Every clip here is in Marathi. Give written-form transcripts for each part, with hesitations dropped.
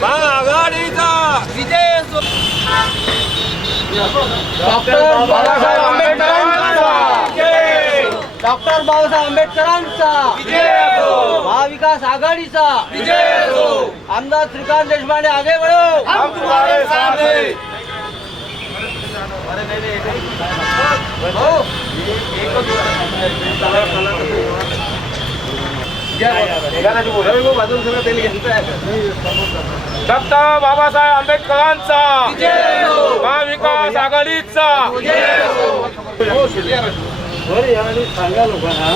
महाआघाडीचा विजय असो. डॉक्टर बाबासाहेब आंबेडकरांचा डॉक्टर बाबासाहेब आंबेडकरांचा विजय असो. महाविकास आघाडीचा विजय असो. आमदार श्रीकांत देशपांडे आगे बढ़ो. हम तुम्हारे साथ हैं. डॉक्टर बाबासाहेब आंबेडकरांचा महाविकास आघाडीचा सांगा लोकांना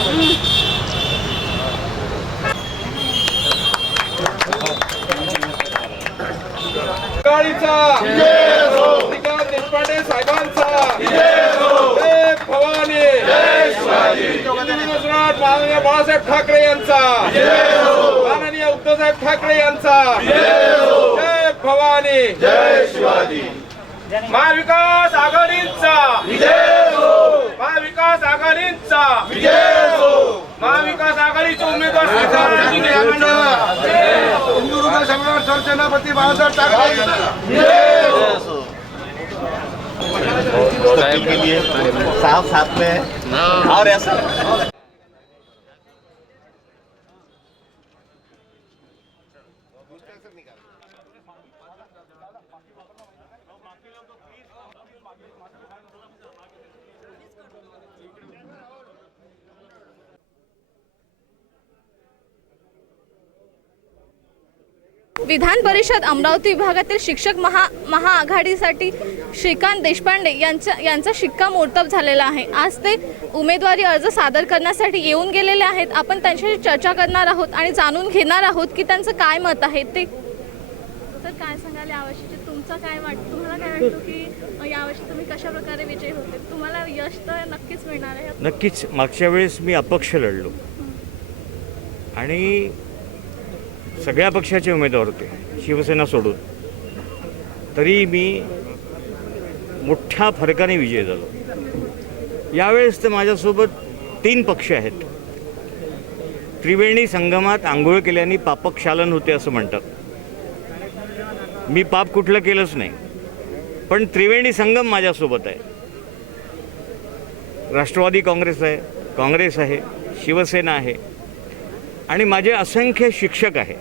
आघाडीचा श्रीकांत देशपांडे साहेबांचा जय भवानी, जय शिवाजी. माननीय बाळासाहेब ठाकरे यांचा, माननीय उद्धवसाहेब ठाकरे यांचा, जय भवानी, जय शिवाजी. महाविकास आघाडीचा विजय हो. महाविकास आघाडीचा विजय हो. महाविकास आघाडीचे उमेदवार हिंदू सम्राट सरसेनापती बाळासाहेब ठाकरे के लिए साफ साथ में और ऐसा विधान परिषद अमरावती विभागातील शिक्षक महाआघाडीसाठी श्रीकांत देशपांडे यांचा शिक्कामोर्तब झालेला आहे. आज ते उमेदवारी अर्ज सादर करण्यासाठी येऊन गेलेले आहेत. आपण त्यांच्याशी चर्चा करणार आहोत आणि जाणून घेणार आहोत की त्यांचं काय मत आहे ते. तर काय सांगाल यावर्षी तुमचं काय वाटतं, तुम्हाला काय वाटतं की यावर्षी तुम्ही कशा प्रकारे विजयी होते? तुम्हाला यश तर नक्कीच मिळणार आहे. नक्कीच. मागच्या वेळेस मी अपक्ष लढलो आणि सगळ्या पक्षाचे उमेदवार होते शिवसेना सोडून, तरी मी मोठ्या फरकाने विजयी झालो. यावेळेस तर माझ्यासोबत 3 पक्ष आहेत. त्रिवेणी संगमात आंघोळ केल्याने पापक्षालन होते असं म्हणतात. मी पाप कुठलं केलंच नाही, पण त्रिवेणी संगम माझ्यासोबत आहे. राष्ट्रवादी काँग्रेस आहे, काँग्रेस आहे, शिवसेना आहे आणि माझे असंख्य शिक्षक आहे.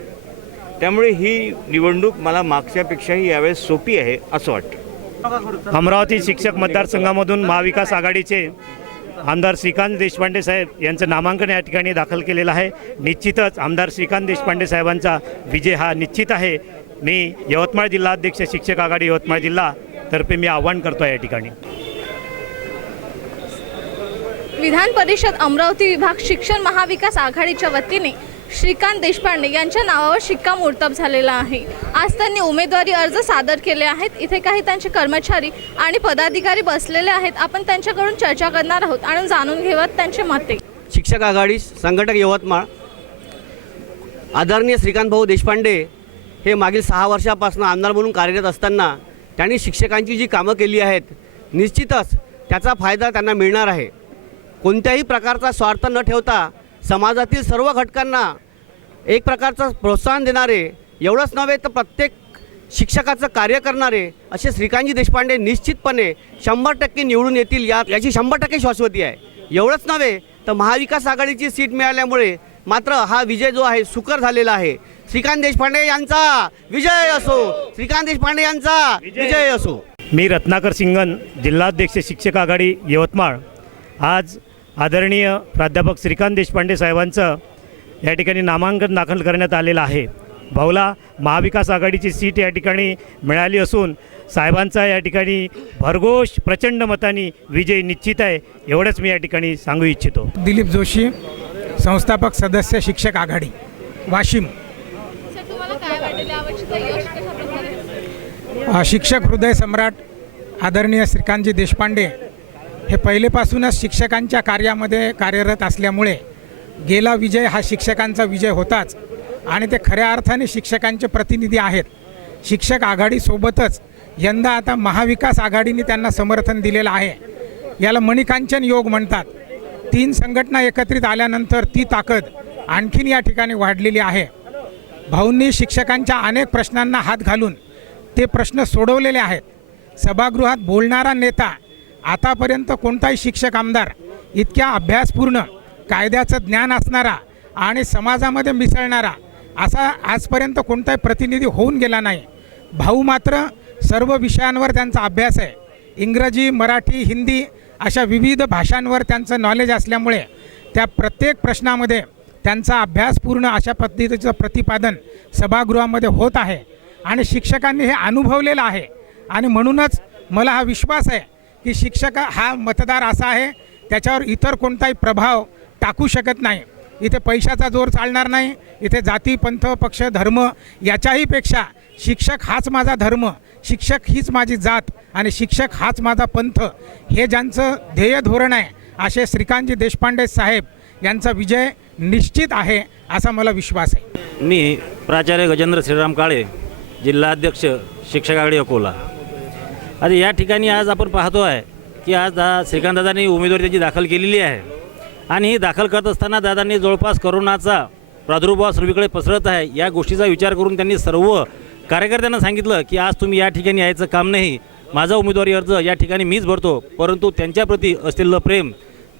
त्यामुळे ही निवडणूक मला मागच्यापेक्षाही यावेळेस सोपी आहे असं वाटतं. अमरावती शिक्षक मतदारसंघामधून महाविकास आघाडीचे आमदार श्रीकांत देशपांडे साहेब यांचं नामांकन या ठिकाणी दाखल केलेलं आहे. निश्चितच आमदार श्रीकांत देशपांडे साहेबांचा विजय हा निश्चित आहे. मी यवतमाळ जिल्हाध्यक्ष शिक्षक आघाडी यवतमाळ जिल्हा तर्फे मी आवाहन करतो या ठिकाणी. विधान परिषद अमरावती विभाग शिक्षण महाविकास आघाडीच्या वतीने श्रीकांत देशपांडे यांच्या नावावर शिक्कामोर्तब झालेला आहे. आज त्यांनी उमेदवारी अर्ज सादर केले आहेत. इथे काही त्यांचे कर्मचारी आणि पदाधिकारी बसलेले आहेत. आपण त्यांच्याकडून चर्चा करणार आहोत आणि जाणून घेऊयात त्यांचे मते. शिक्षक आघाडी संघटक यवतमाळ आदरणीय श्रीकांत भाऊ देशपांडे हे मागील 6 वर्षापासून आमदार म्हणून कार्यरत असताना त्यांनी शिक्षकांची जी कामं केली आहेत, निश्चितच त्याचा फायदा त्यांना मिळणार आहे. कोणत्याही प्रकारचा स्वार्थ न ठेवता समाजातील सर्व घटकांना एक प्रकारचं प्रोत्साहन देणारे, एवढंच नव्हे तर प्रत्येक शिक्षकाचं कार्य करणारे असे श्रीकांतजी देशपांडे निश्चितपणे 100% निवडून येतील याची 100% शाश्वती आहे. एवढंच नव्हे तर महाविकास आघाडीची सीट मिळाल्यामुळे मात्र हा विजय जो आहे सुकर झालेला आहे. श्रीकांत देशपांडे यांचा विजय असो. श्रीकांत देशपांडे यांचा विजय असो. मी रत्नाकर सिंगन, जिल्हाध्यक्ष शिक्षक आघाडी यवतमाळ. आज आदरणीय प्राध्यापक श्रीकांत देशपांडे साहेबांचं या ठिकाणी नामांकन दाखल करण्यात आलेलं आहे. भाऊला महाविकास आघाडीची सीट या ठिकाणी मिळाली असून साहेबांचा या ठिकाणी भरघोष प्रचंड मताने विजय निश्चित आहे. एवढंच मी या ठिकाणी सांगू इच्छितो. दिलीप जोशी, संस्थापक सदस्य शिक्षक आघाडी वाशिम. सर, तुम्हाला काय वाटेल यावर्षीचं यश कशा प्रकारे? शिक्षक हृदय सम्राट आदरणीय श्रीकांतजी देशपांडे हे पहिलेपासूनच शिक्षकांच्या कार्यामध्ये कार्यरत असल्यामुळे गेला विजय हा शिक्षकांचा विजय होताच आणि ते खऱ्या अर्थाने शिक्षकांचे प्रतिनिधी आहेत. शिक्षक आघाडीसोबतच यंदा आता महाविकास आघाडीने त्यांना समर्थन दिलेलं आहे. याला मणिकांचन योग म्हणतात. 3 संघटना एकत्रित आल्यानंतर ती ताकद आणखीन या ठिकाणी वाढलेली आहे. भाऊंनी शिक्षकांच्या अनेक प्रश्नांना हात घालून ते प्रश्न सोडवलेले आहेत. सभागृहात बोलणारा नेता आतापर्यंत कोणताही शिक्षक आमदार इतक्या अभ्यासपूर्ण, कायद्याचं ज्ञान असणारा आणि समाजामध्ये मिसळणारा असा आजपर्यंत कोणताही प्रतिनिधी होऊन गेला नाही. भाऊ मात्र सर्व विषयांवर त्यांचा अभ्यास आहे. इंग्रजी, मराठी, हिंदी अशा विविध भाषांवर त्यांचं नॉलेज असल्यामुळे त्या प्रत्येक प्रश्नामध्ये त्यांचा अभ्यासपूर्ण अशा पद्धतीचं प्रतिपादन सभागृहामध्ये होत आहे आणि शिक्षकांनी हे अनुभवलेलं आहे. आणि म्हणूनच मला हा विश्वास आहे की शिक्षक हा मतदार असा आहे त्याच्यावर इतर कोणताही प्रभाव टाकू शकत नाही. इथे पैशाचा जोर चालणार नाही. इथे जाती, पंथ, पक्ष, धर्म याच्याही पेक्षा शिक्षक हाच माझा धर्म, शिक्षक हीच माझी जात आणि शिक्षक हाच माझा पंथ हे ज्यांचं ध्येय धोरण आहे असे श्रीकांतजी देशपांडे साहेब यांचा विजय निश्चित आहे असा मला विश्वास आहे. मी प्राचार्य गजेंद्र श्रीराम काळे, जिल्हाध्यक्ष शिक्षक आघाडी अकोला. आता या ठिकाणी आज आपण पाहतो आहे की आज श्रीकांतदादांनी उमेदवारी त्याची दाखल केलेली आहे आणि ही दाखल करत असताना दादांनी जवळपास करोनाचा प्रादुर्भाव सर्वीकडे पसरत आहे या गोष्टीचा विचार करून त्यांनी सर्व कार्यकर्त्यांना सांगितलं की आज तुम्ही या ठिकाणी यायचं काम नाही, माझा उमेदवारी अर्ज या ठिकाणी मीच भरतो. परंतु त्यांच्याप्रती असलेलं प्रेम,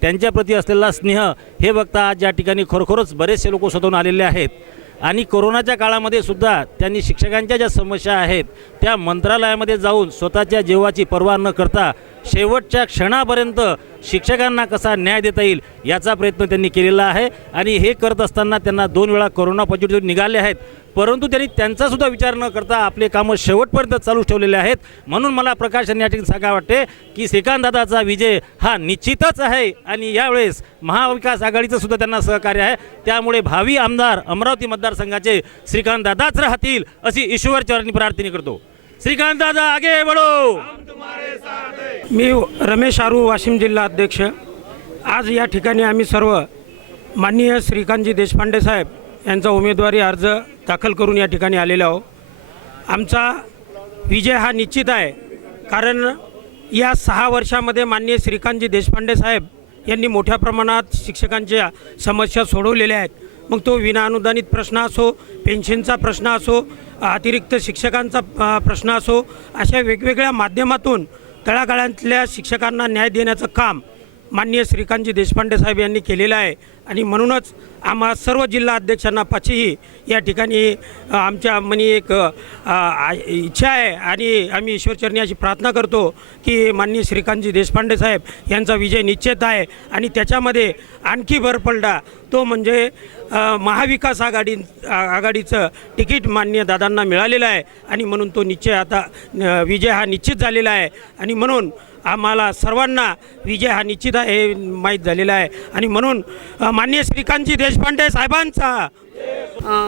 त्यांच्याप्रती असलेला स्नेह हे बघता आज या ठिकाणी खरोखरच बरेचसे लोक स्वतःहून आलेले आहेत. आणि कोरोनाच्या काळामध्ये सुद्धा त्यांनी शिक्षकांच्या ज्या समस्या आहेत त्या मंत्रालयामध्ये जाऊन स्वतःच्या जीवाची पर्वा न करता शेवटच्या क्षणापर्यंत शिक्षकांना कसा न्याय देता येईल याचा प्रयत्न त्यांनी केलेला आहे. आणि हे करत असताना त्यांना 2 वेळा कोरोना पॉझिटिव्ह निघाले आहेत, परंतु त्यांनी त्यांचासुद्धा विचार न करता आपले कामं शेवटपर्यंत चालू ठेवलेले आहेत. म्हणून मला प्रकाशन या ठिकाणी सांगा वाटते की श्रीकांतदादाचा विजय हा निश्चितच आहे आणि यावेळेस महाविकास आघाडीचं सुद्धा त्यांना सहकार्य आहे. त्यामुळे भावी आमदार अमरावती मतदारसंघाचे श्रीकांतदादाच राहतील अशी ईश्वरचरणी प्रार्थना करतो. श्रीकांतदादा आगे बढो. मी रमेश आरू, वाशिम जिल्हा अध्यक्ष. आज या ठिकाणी आम्ही सर्व माननीय श्रीकांतजी देशपांडे साहेब यांचा उमेदवारी अर्ज दाखल करून या ठिकाणी आलेलो आहोत. आमचा विजय हा निश्चित आहे, कारण या 6 वर्षामध्ये माननीय श्रीकांतजी देशपांडे साहेब यांनी मोठ्या प्रमाणात शिक्षकांच्या समस्या सोडवलेल्या आहेत. मग तो विनाअनुदानित प्रश्न असो, पेन्शनचा प्रश्न असो, अतिरिक्त शिक्षकांचा प्रश्न असो, अशा वेगवेगळ्या माध्यमातून तळागाळातल्या शिक्षकांना न्याय देण्याचं काम माननीय श्रीकांतजी देशपांडे साहेब यांनी केलेलं आहे. आणि म्हणूनच आम्हा सर्व जिल्हा अध्यक्षांना पाचीही या ठिकाणी आमच्या मनी एक इच्छा आहे आणि आम्ही ईश्वरचरणी अशी प्रार्थना करतो की माननीय श्रीकांतजी देशपांडे साहेब यांचा विजय निश्चित आहे. आणि त्याच्यामध्ये आणखी भर पडला तो म्हणजे महाविकास आघाडीचं तिकीट माननीय दादांना मिळालेलं आहे आणि म्हणून तो निश्चय आता विजय हा निश्चित झालेला आहे. आणि म्हणून आम्हाला सर्वांना विजय हा निश्चित आहे हे माहीत झालेलं आहे. आणि म्हणून माननीय श्रीकांतजी देशपांडे साहेबांचा.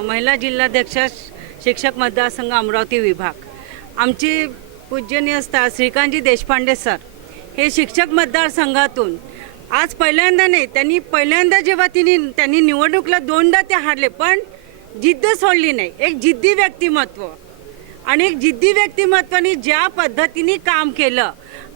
महिला जिल्हाध्यक्ष शिक्षक मतदारसंघ अमरावती विभाग. आमचे पूजनीय श्रीकांतजी देशपांडे सर हे शिक्षक मतदारसंघातून आज पहिल्यांदा नाही, त्यांनी पहिल्यांदा जेव्हा त्यांनी निवडणुकीला 2दा ते हारले, पण जिद्द सोडली नाही. एक जिद्दी व्यक्तिमत्व आणि एक जिद्दी व्यक्तिमत्वाने ज्या पद्धतीने काम केलं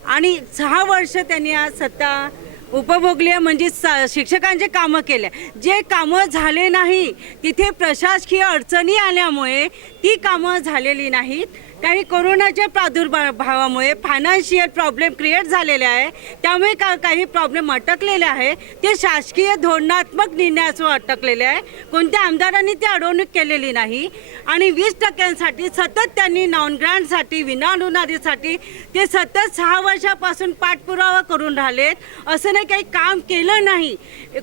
आणि 6 वर्ष त्यांनी आज सत्ता उपभोगली आहे. म्हणजे शिक्षकांचे कामं केले, जे कामं झाले नाही तिथे प्रशासकीय अडचणी आल्यामुळे ती कामं झालेली नाहीत. काही कोरोनाच्या प्रादुर्भावामुळे फायनान्शियल प्रॉब्लेम क्रिएट झालेले आहे, त्यामुळे काही प्रॉब्लेम अटकलेले आहे. ते शासकीय धोरणात्मक निर्णयासह अटकलेले आहे. कोणत्या आमदारांनी ते अडवणूक केलेली नाही. आणि 20% सतत त्यांनी नॉन ग्रँटसाठी, विनाअनुदानितसाठी ते सतत 6 वर्षापासून पाठपुरावा करून राहिलेत. असं नाही काही काम केलं नाही.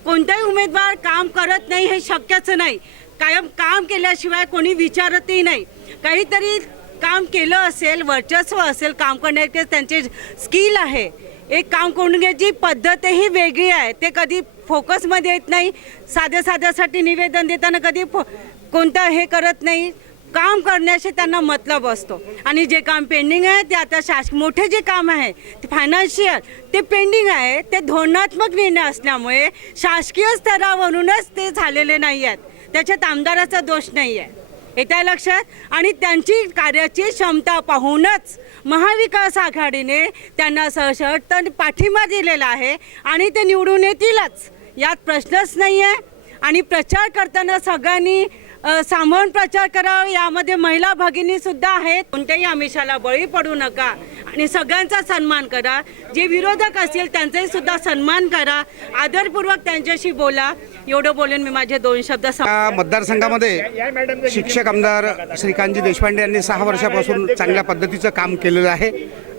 कोणताही उमेदवार काम करत नाही हे शक्यच नाही. कायम काम केल्याशिवाय कोणी विचारतही नाही. काहीतरी काम केलं असेल, वर्चस्व असेल, काम करण्याचे त्यांचे स्किल आहे. एक काम करण्याची पद्धतही वेगळी आहे. ते कधी फोकसमध्ये येत नाही. साध्यासाठी निवेदन देताना कधी कोणतं हे करत नाही. काम करण्याशी त्यांना मतलब असतो. आणि जे काम पेंडिंग आहे ते आता मोठे जे काम आहे ते फायनान्शियल ते पेंडिंग आहे. ते धोरणात्मक निर्णय असल्यामुळे शासकीय स्तरावरूनच ते झालेले नाही आहेत. त्याच्यात आमदाराचा दोष नाही आहे, येत्या लक्षात. आणि त्यांची कार्याची क्षमता पाहूनच महाविकास आघाडीने त्यांना सशर्त पाठिंबा दिलेला आहे आणि ते निवडून येतीलच, यात प्रश्नच नाही आहे. आणि प्रचार करताना सगळ्यांनी सांभाळून प्रचार करावा. यामध्ये महिला भगिनी सुद्धा आहेत. कोणत्याही आमिषाला बळी पडू नका आणि सगळ्यांचा सन्मान करा. जे विरोधक असतील त्यांचाही सुद्धा सन्मान करा, आदरपूर्वक त्यांच्याशी बोला. एवढं बोलून मी माझे 2 शब्द या मतदारसंघामध्ये शिक्षक आमदार श्रीकांतजी देशपांडे यांनी 6 वर्षापासून चांगल्या पद्धतीचं काम केलेलं आहे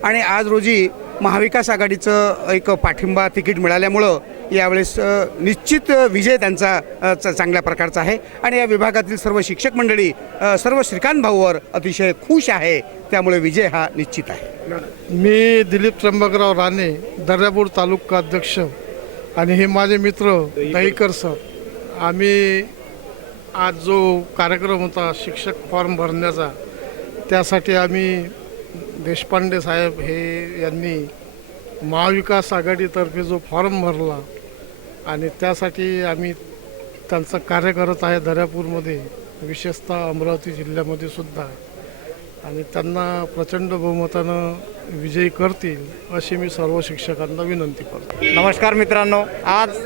आणि आज रोजी महाविकास आघाडीचं एक पाठिंबा तिकीट मिळाल्यामुळं यावेळेस निश्चित विजय त्यांचा चांगल्या प्रकारचा आहे आणि या विभागातील सर्व शिक्षक मंडळी सर्व श्रीकांत भाऊवर अतिशय खुश आहे. त्यामुळे विजय हा निश्चित आहे. मी दिलीप त्र्यंबकराव राणे, दर्यापूर तालुका अध्यक्ष आणि हे माझे मित्र दहीकर सर. आम्ही आज जो कार्यक्रम होता शिक्षक फॉर्म भरण्याचा, त्यासाठी आम्ही देशपांडे साहेब हे यांनी महाविकास आघाडीतर्फे जो फॉर्म भरला आणि त्यासाठी आम्ही त्यांचं कार्य करत आहे दर्यापूरमध्ये, विशेषतः अमरावती जिल्ह्यामध्ये सुद्धा, आणि त्यांना प्रचंड बहुमतानं विजयी करतील अशी मी सर्व शिक्षकांना विनंती करतो. नमस्कार मित्रांनो, आज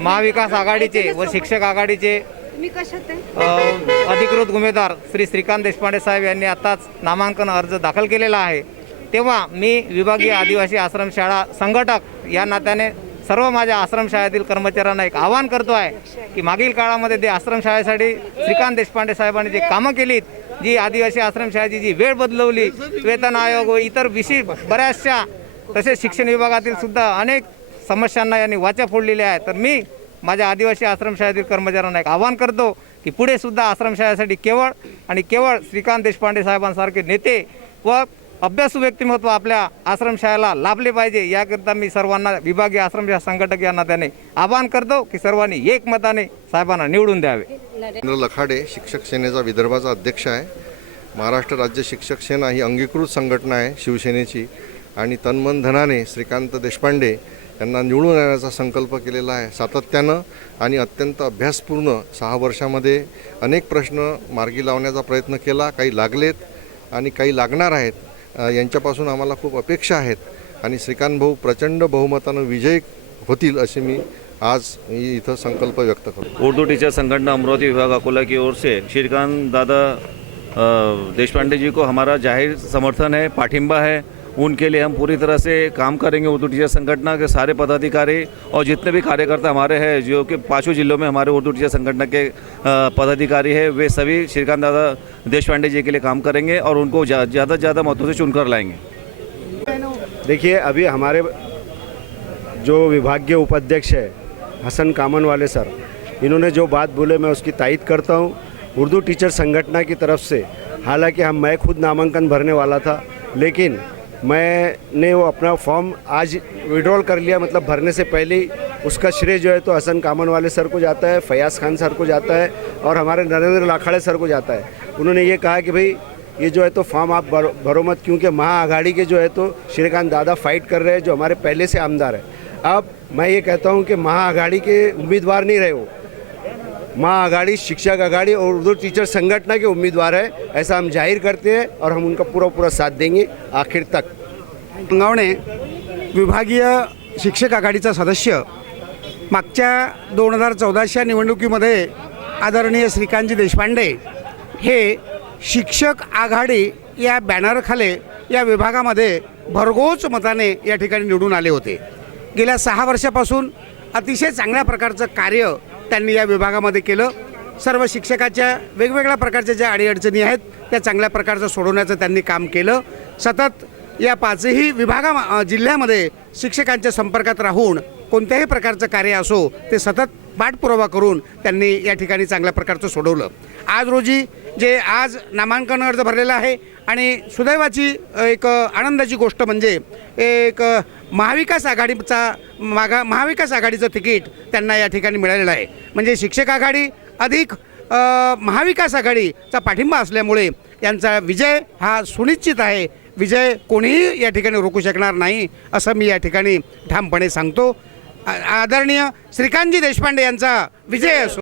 महाविकास आघाडीचे व शिक्षक आघाडीचे अधिकृत उमेदवार श्री श्रीकांत देशपांडे साहेब यांनी आताच नामांकन अर्ज दाखल केलेला आहे. तेव्हा मी विभागीय आदिवासी आश्रमशाळा संघटक या नात्याने सर्व माझ्या आश्रमशाळेतील कर्मचाऱ्यांना एक आवाहन करतो आहे की मागील काळामध्ये ते आश्रमशाळेसाठी श्रीकांत देशपांडे साहेबांनी जे कामं केलीत, जी आदिवासी आश्रमशाळेची जी वेळ बदलवली, वेतन आयोग व इतर विषय बऱ्याचशा, तसेच शिक्षण विभागातील सुद्धा अनेक समस्यांना यांनी वाचा फोडलेल्या आहेत. तर मी माझ्या आदिवासी आश्रमशाळेतील कर्मचाऱ्यांना एक आवाहन करतो की पुढे सुद्धा आश्रमशाळेसाठी केवळ आणि केवळ श्रीकांत देशपांडे साहेबांसारखे नेते व अभ्यासू व्यक्तिमत्व आपल्या आश्रमशाळेला लाभले पाहिजे. याकरिता मी सर्वांना विभागीय आश्रमशाळा संघटक या नात्याने आवाहन करतो की सर्वांनी एकमताने साहेबांना निवडून द्यावे. नरेंद्र लखाडे, शिक्षक सेनेचा विदर्भाचा अध्यक्ष आहे. महाराष्ट्र राज्य शिक्षक सेना ही अंगीकृत संघटना आहे शिवसेनेची आणि तनमन धनाने श्रीकांत देशपांडे यांना निवडून आणण्याचा संकल्प केलेला आहे. सातत्यानं आणि अत्यंत अभ्यासपूर्ण 6 वर्षामध्ये अनेक प्रश्न मार्गी लावण्याचा प्रयत्न केला. काही लागलेत आणि काही लागणार आहेत. यांच्यापासून आम्हाला खूप अपेक्षा आहेत आणि श्रीकांत भाऊ प्रचंड बहुमतानं विजयी होतील असे मी आज इथं संकल्प व्यक्त करतो. उर्दू टीचर संगठन अमरावती विभाग अकोला की ओर से श्रीकांत दादा देशपांडे जी को हमारा जाहिर समर्थन है, पाठिंबा है. उनके लिए हम पूरी तरह से काम करेंगे. उर्दू टीचर संगठन के सारे पदाधिकारी और जितने भी कार्यकर्ता हमारे हैं, जो कि 5 जिलों में हमारे उर्दू टीचर संगठन के पदाधिकारी हैं, वे सभी श्रीकांत दादा देशपांडे जी के लिए काम करेंगे और उनको ज़्यादा से ज़्यादा मतों से चुनकर लाएंगे. देखिए, अभी हमारे जो विभागीय उपाध्यक्ष है हसन कामन वाले सर, इन्होंने जो बात बोले मैं उसकी तायद करता हूँ. उर्दू टीचर संगठन की तरफ से हालांकि मैं खुद नामांकन भरने वाला था, लेकिन मैंने वो अपना फॉर्म आज विड्रॉल कर लिया. मतलब भरने से पहले ही उसका श्रेय जो है तो हसन कामन वाले सर को जाता है, फयाज खान सर को जाता है और हमारे नरेंद्र लाखाड़े सर को जाता है. उन्होंने ये कहा कि भाई ये जो है तो फॉर्म आप भरो मत, क्योंकि महाआघाड़ी के जो है तो श्रीकांत दादा फाइट कर रहे हैं, जो हमारे पहले से आमदार है. अब मैं ये कहता हूँ कि महाआघाड़ी के उम्मीदवार नहीं रहे, वो महाआघाड़ी, शिक्षक आघाड़ी और उर्दू टीचर संगठन के उम्मीदवार है, ऐसा हम जाहिर करते हैं और हम उनका पूरा साथ देंगे आखिर तक. गंगावणे विभागीय शिक्षक आघाडीचा सदस्य, मागच्या 2014च्या निवडणुकीमध्ये आदरणीय श्रीकांतजी देशपांडे हे शिक्षक आघाडी या बॅनरखाली या विभागामध्ये भरघोस मताने या ठिकाणी निवडून आले होते. गेल्या 6 वर्षापासून अतिशय चांगल्या प्रकारचं कार्य त्यांनी या विभागामध्ये केलं. सर्व शिक्षकाच्या वेगवेगळ्या प्रकारच्या ज्या अडीअडचणी आहेत त्या चांगल्या प्रकारचं सोडवण्याचं त्यांनी काम केलं. सतत या 5ही जिल्ह्यामध्ये शिक्षकांच्या संपर्कात राहून कोणत्याही प्रकारचं कार्य असो ते सतत पाठपुरावा करून त्यांनी या ठिकाणी चांगल्या प्रकारचं सोडवलं. आज रोजी जे आज नामांकन अर्ज भरलेला आहे आणि सुदैवाची एक आनंदाची गोष्ट म्हणजे एक महाविकास आघाडीचं तिकीट त्यांना या ठिकाणी मिळालेलं आहे. म्हणजे शिक्षक आघाडी अधिक महाविकास आघाडीचा पाठिंबा असल्यामुळे यांचा विजय हा सुनिश्चित आहे. विजय कोणीही या ठिकाणी रोखू शकणार नाही असं मी या ठिकाणी ठामपणे सांगतो. आदरणीय श्रीकांतजी देशपांडे यांचा विजय असो.